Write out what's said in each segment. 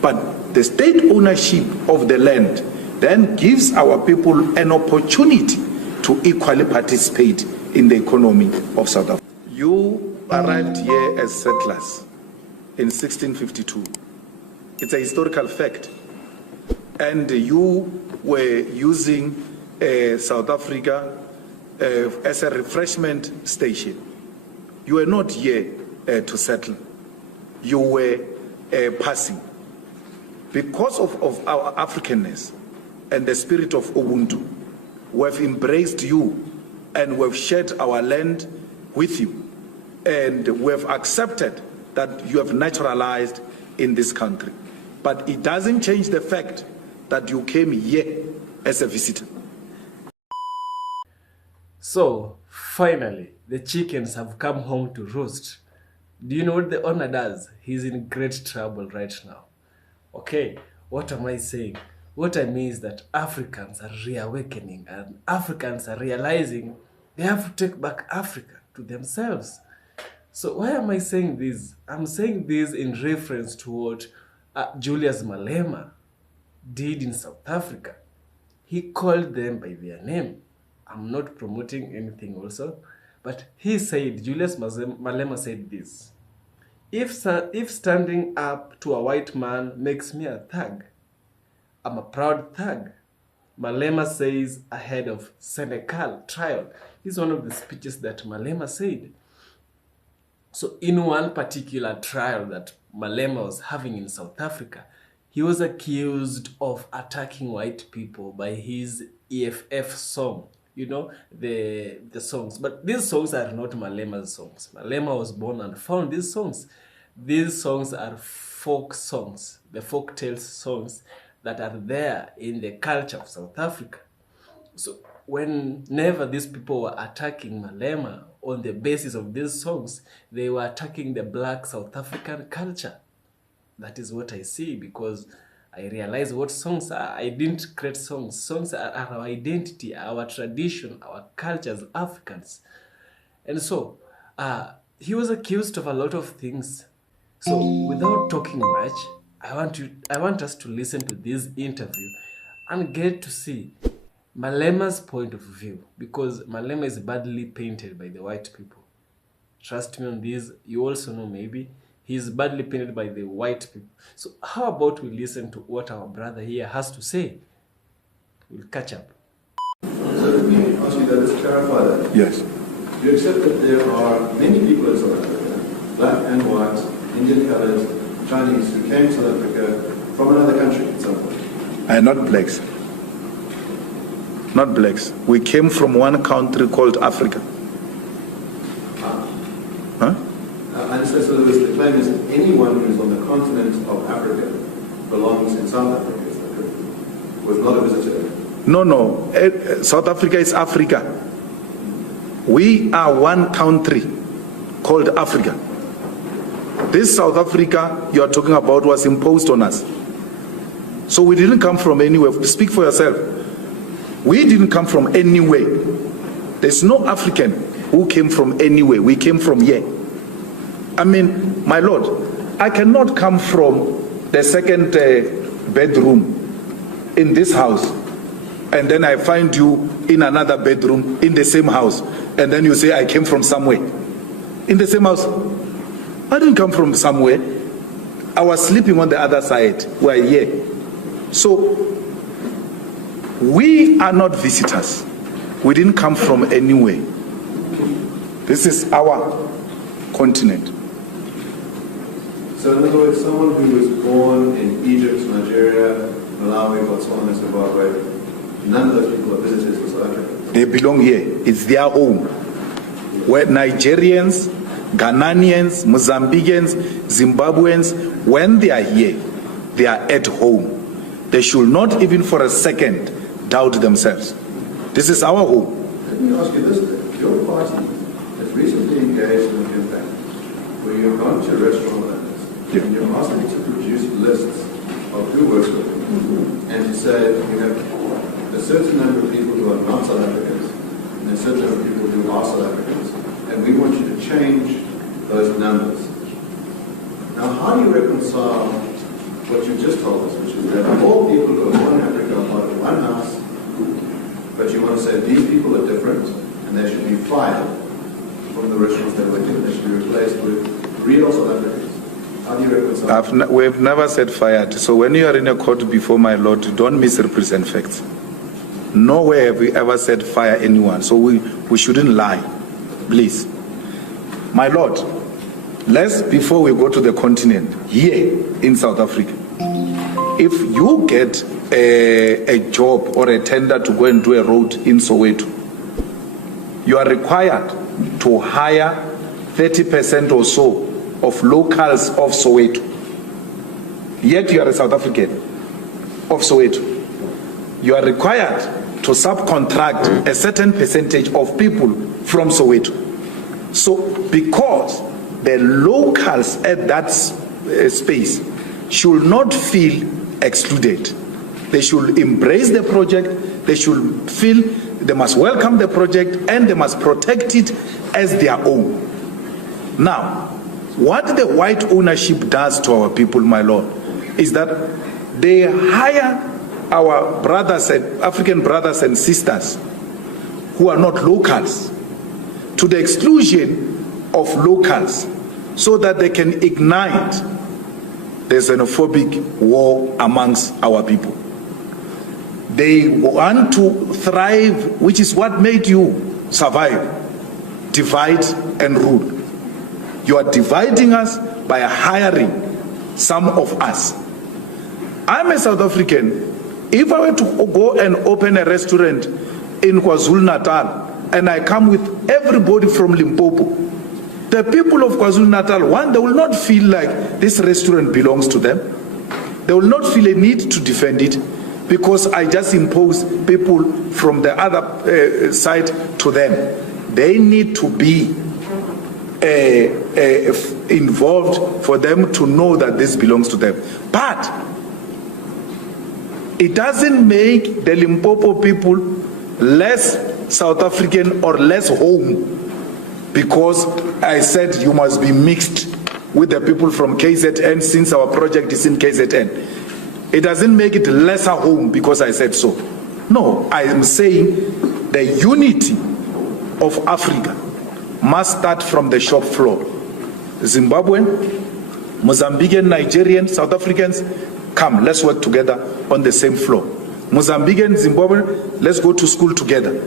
But the state ownership of the land then gives our people an opportunity to equally participate in the economy of South Africa. You arrived here as settlers in 1652. It's a historical fact. And you were using South Africa as a refreshment station. You were not here to settle. You were passing. Because of our Africanness and the spirit of Ubuntu, we have embraced you and we have shared our land with you. And we have accepted that you have naturalized in this country. But it doesn't change the fact that you came here as a visitor. So, finally, the chickens have come home to roost. Do you know what the owner does? He's in great trouble right now. Okay, what am I saying? What I mean is that Africans are reawakening and Africans are realizing they have to take back Africa to themselves. So why am I saying this? I'm saying this in reference to what Julius Malema did in South Africa. He called them by their name. I'm not promoting anything also, but he said, Julius Malema said this: If standing up to a white man makes me a thug, I'm a proud thug. Malema says ahead of Senegal trial. This is one of the speeches that Malema said. So in one particular trial that Malema was having in South Africa, he was accused of attacking white people by his EFF song. You know, the songs. But these songs are not Malema's songs. Malema was born and found these songs. These songs are folk songs, the folk tales songs that are there in the culture of South Africa. So whenever these people were attacking Malema on the basis of these songs, they were attacking the black South African culture. That is what I see, because I realize what songs are. I didn't create songs. Songs are our identity, our tradition, our culture as Africans. And so, he was accused of a lot of things. So, without talking much, I want us to listen to this interview and get to see Malema's point of view, because Malema is badly painted by the white people. Trust me on this. You also know maybe he's badly painted by the white people. So how about we listen to what our brother here has to say? We'll catch up. So let me ask you to clarify that. Yes. You accept that there are many people in South Africa, black and white, Indian colored, Chinese, who came to South Africa from another country at some point? Not blacks. Not blacks. We came from one country called Africa. Huh? I understand. So the claim is that anyone who is on the continent of Africa belongs in South Africa. Is that correct? Was not a visitor. No. South Africa is Africa. We are one country called Africa. This South Africa you are talking about was imposed on us. So we didn't come from anywhere. Speak for yourself. We didn't come from anywhere. There's no African who came from anywhere. We came from here. I mean, my Lord, I cannot come from the second bedroom in this house and then I find you in another bedroom in the same house and then you say I came from somewhere. In the same house. I didn't come from somewhere. I was sleeping on the other side. We're here. So, we are not visitors. We didn't come from anywhere. This is our continent. So in other words, someone who was born in Egypt, Nigeria, Malawi, Botswana, Zimbabwe, none of those people are visitors to South Africa. They belong here. It's their home. Where Nigerians, Ghanaians, Mozambicans, Zimbabweans, when they are here, they are at home. They should not even for a second doubt themselves. This is our home. Let me ask you this then. Your party has recently engaged in a campaign where you've gone to restaurant owners and you're asking to produce lists of who works with them and to say you have a certain number of people who are not South Africans and a certain number of people who are South Africans, and we want you to change those numbers. Now, how do you reconcile what you just told us, which is that all people who are born in Africa are part of one house, but you want to say these people are different and they should be fired from the restaurants they work in. They should be replaced with real South Africans. How do you reconcile? We've never said fired. So when you are in a court before my Lord, don't misrepresent facts. Nowhere have we ever said fire anyone. So we shouldn't lie. Please. My Lord, before we go to the continent, here in South Africa, if you get a job or a tender to go and do a road in Soweto, you are required to hire 30% or so of locals of Soweto. Yet you are a South African of Soweto. You are required to subcontract a certain percentage of people from Soweto. So because the locals at that space should not feel excluded, they should embrace the project, they should feel they must welcome the project, and they must protect it as their own. Now, what the white ownership does to our people, my Lord, is that they hire our brothers and African brothers and sisters who are not locals to the exclusion of locals, so that they can ignite the xenophobic war amongst our people. They want to thrive, which is what made you survive. Divide and rule. You are dividing us by hiring some of us. I'm a South African. If I were to go and open a restaurant in KwaZulu-Natal and I come with everybody from Limpopo, the people of KwaZulu-Natal, one, they will not feel like this restaurant belongs to them. They will not feel a need to defend it because I just impose people from the other side to them. They need to be involved for them to know that this belongs to them. But it doesn't make the Limpopo people less South African or less home because I said you must be mixed with the people from KZN since our project is in KZN. It doesn't make it lesser home because I said so. No, I am saying the unity of Africa must start from the shop floor. Zimbabwean, Mozambican, Nigerian, South Africans, come, let's work together on the same floor. Mozambican, Zimbabwean, let's go to school together.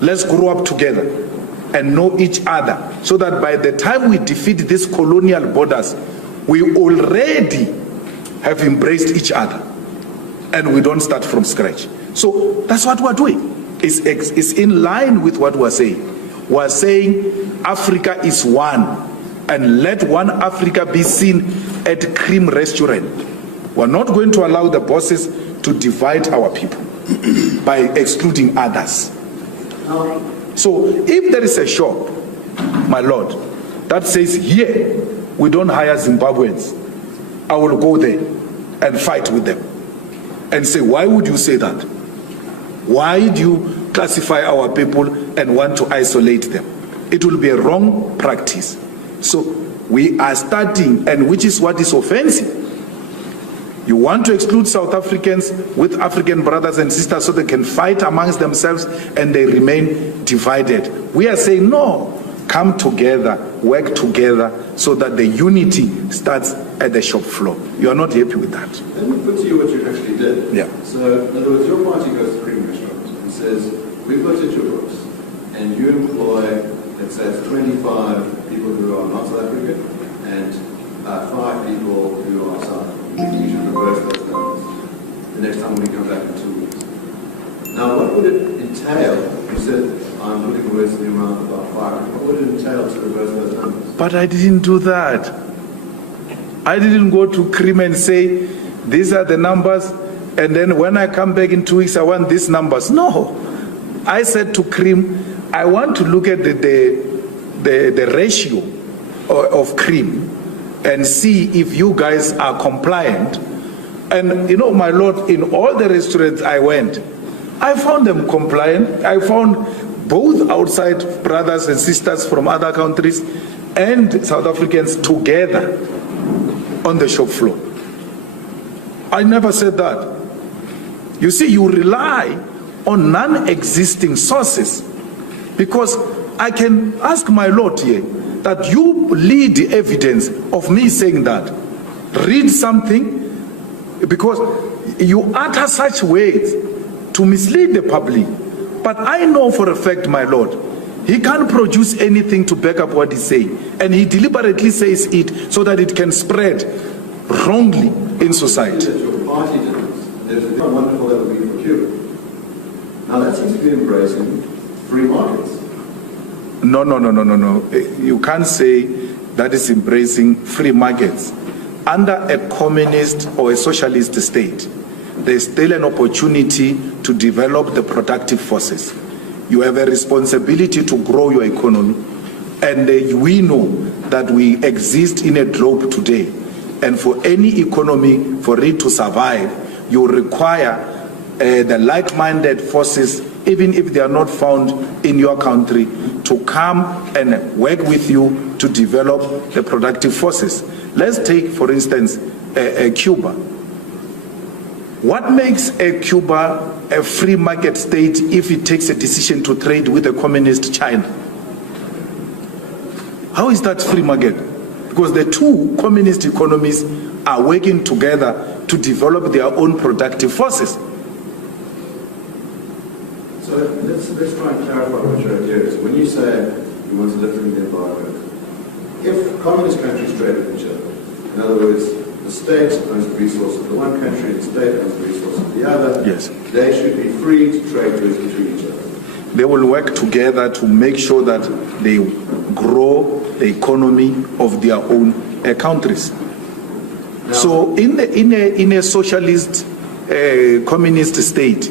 Let's grow up together and know each other so that by the time we defeat these colonial borders, we already have embraced each other and we don't start from scratch. So that's what we're doing. It's in line with what we're saying. We're saying Africa is one, and let one Africa be seen at Cream Restaurant. We're not going to allow the bosses to divide our people by excluding others. So if there is a shop, my Lord, that says here we don't hire Zimbabweans, I will go there and fight with them and say, why would you say that? Why do you classify our people and want to isolate them? It will be a wrong practice. So we are starting, and which is what is offensive. You want to exclude South Africans with African brothers and sisters so they can fight amongst themselves and they remain divided. We are saying, no, come together, work together so that the unity starts at the shop floor. You are not happy with that. Let me put to you what you actually did. Yeah. So, in other words, your party goes to Cream Restaurant and says, we've looked at your books and you employ, let's say, 25 people who are not South African and 5 people who are South African. You should reverse those numbers the next time we come back in 2 weeks. Now, what would it entail? You said, I'm looking words in the amount about 5. What would it entail to reverse those numbers? But I didn't do that. I didn't go to Cream and say, these are the numbers, and then when I come back in 2 weeks, I want these numbers. No. I said to Cream, I want to look at the ratio of Cream and see if you guys are compliant. And you know, my Lord, in all the restaurants I went, I found them compliant. I found both outside brothers and sisters from other countries and South Africans together on the shop floor. I never said that. You see, you rely on non-existing sources, because I can ask my Lord here that you lead the evidence of me saying that. Read something, because you utter such words to mislead the public. But I know for a fact, my Lord, he can't produce anything to back up what he's saying. And he deliberately says it so that it can spread wrongly in society. That your party did this. There's a wonderful that would be for Cuba. Now that seems to be embracing free markets. No. You can't say that is embracing free markets. Under a communist or a socialist state, there's still an opportunity to develop the productive forces. You have a responsibility to grow your economy. And we know that we exist in a globe today. And for any economy, for it to survive, you require the like-minded forces, even if they are not found in your country, to come and work with you to develop the productive forces. Let's take, for instance, Cuba. What makes Cuba a free market state if it takes a decision to trade with a communist China? How is that free market? Because the two communist economies are working together to develop their own productive forces. So let's try and clarify what your idea is. When you say you want to live in the environment, if communist countries trade with each other, in other words, the state owns the resources of the one country, the state owns the resources of the other, yes, they should be free to trade goods between each other. They will work together to make sure that they grow the economy of their own countries. Now, so in a socialist communist state,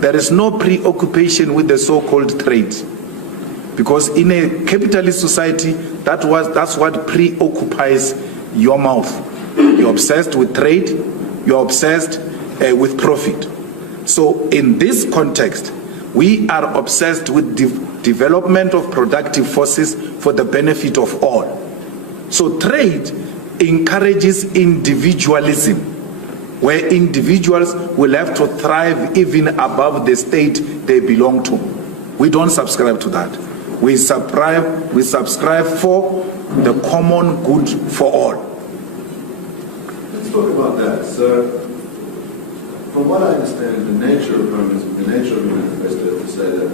there is no preoccupation with the so-called trade, because in a capitalist society, that's what preoccupies your mouth. You're obsessed with trade, you're obsessed with profit. So in this context, we are obsessed with development of productive forces for the benefit of all. So trade encourages individualism, where individuals will have to thrive even above the state they belong to. We don't subscribe to that. We subscribe for the common good for all. Let's talk about that. So, from what I understand, the nature of the manifesto is to say that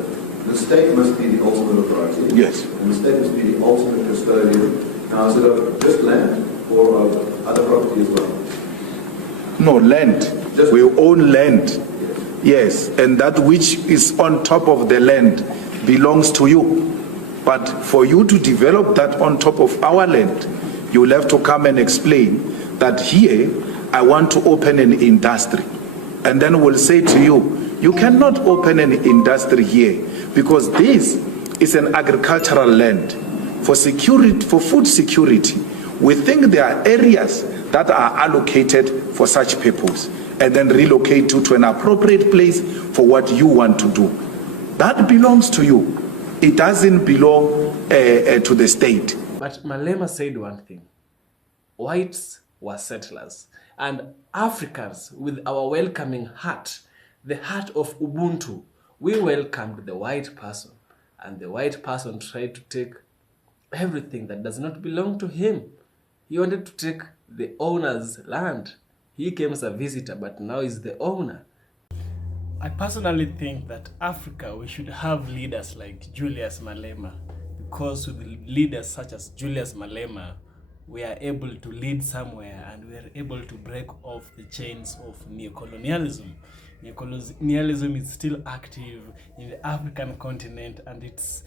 the state must be the ultimate authority. Yes. And the state must be the ultimate custodian. Now, is it of just land or of other property as well? No, land. We own land. Yes, and that which is on top of the land belongs to you. But for you to develop that on top of our land, you will have to come and explain that here I want to open an industry. And then we'll say to you, you cannot open an industry here because this is an agricultural land. For security, for food security, we think there are areas that are allocated for such purpose and then relocate to an appropriate place for what you want to do. That belongs to you. It doesn't belong to the state. But Malema said one thing. Whites were settlers. And Africans, with our welcoming heart, the heart of Ubuntu, we welcomed the white person. And the white person tried to take everything that does not belong to him. He wanted to take the owner's land. He came as a visitor, but now he's the owner. I personally think that Africa, we should have leaders like Julius Malema, because with leaders such as Julius Malema, we are able to lead somewhere and we are able to break off the chains of neocolonialism. Neocolonialism is still active in the African continent and it's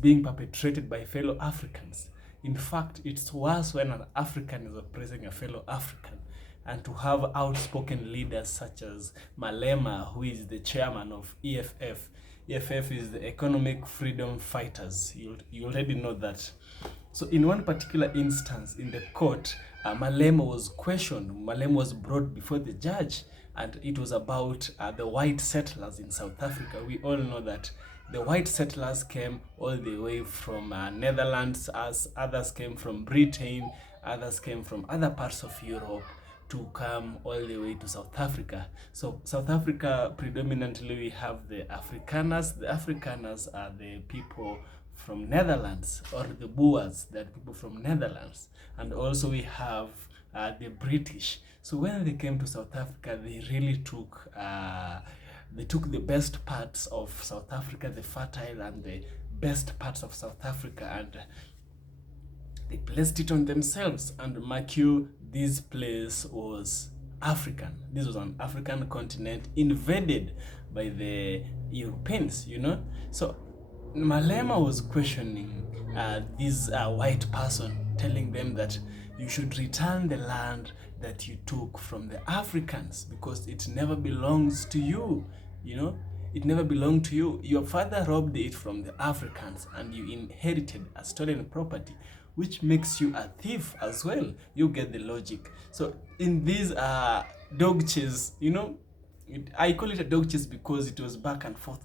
being perpetrated by fellow Africans. In fact, it's worse when an African is oppressing a fellow African. And to have outspoken leaders such as Malema, who is the chairman of EFF. EFF is the Economic Freedom Fighters. You already know that. So in one particular instance in the court, Malema was questioned. Malema was brought before the judge, and it was about the white settlers in South Africa. We all know that the white settlers came all the way from Netherlands, as others came from Britain, others came from other parts of Europe. to come all the way to South Africa. So South Africa, predominantly we have the Afrikaners. The Afrikaners are the people from Netherlands, or the Boers, that people from Netherlands. And also we have the British. So when they came to South Africa, they really took the best parts of South Africa, the fertile and the best parts of South Africa, and they placed it on themselves. And mark you, this place was African. This was an African continent invaded by the Europeans, you know. So Malema was questioning this white person, telling them that you should return the land that you took from the Africans, because it never belongs to you, you know. It never belonged to you. Your father robbed it from the Africans and you inherited a stolen property, which makes you a thief as well. You get the logic. So in these dog chase, you know, I call it a dog chase because it was back and forth.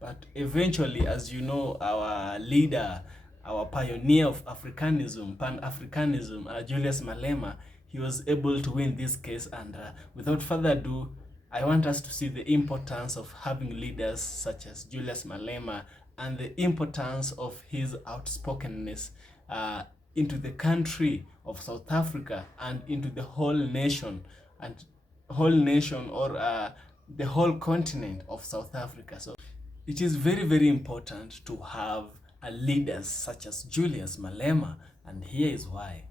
But eventually, as you know, our leader, our pioneer of Africanism, Pan-Africanism, Julius Malema, he was able to win this case. And without further ado, I want us to see the importance of having leaders such as Julius Malema, and the importance of his outspokenness into the country of South Africa and into the whole nation, or the whole continent of South Africa. So it is very, very important to have leaders such as Julius Malema, and here is why.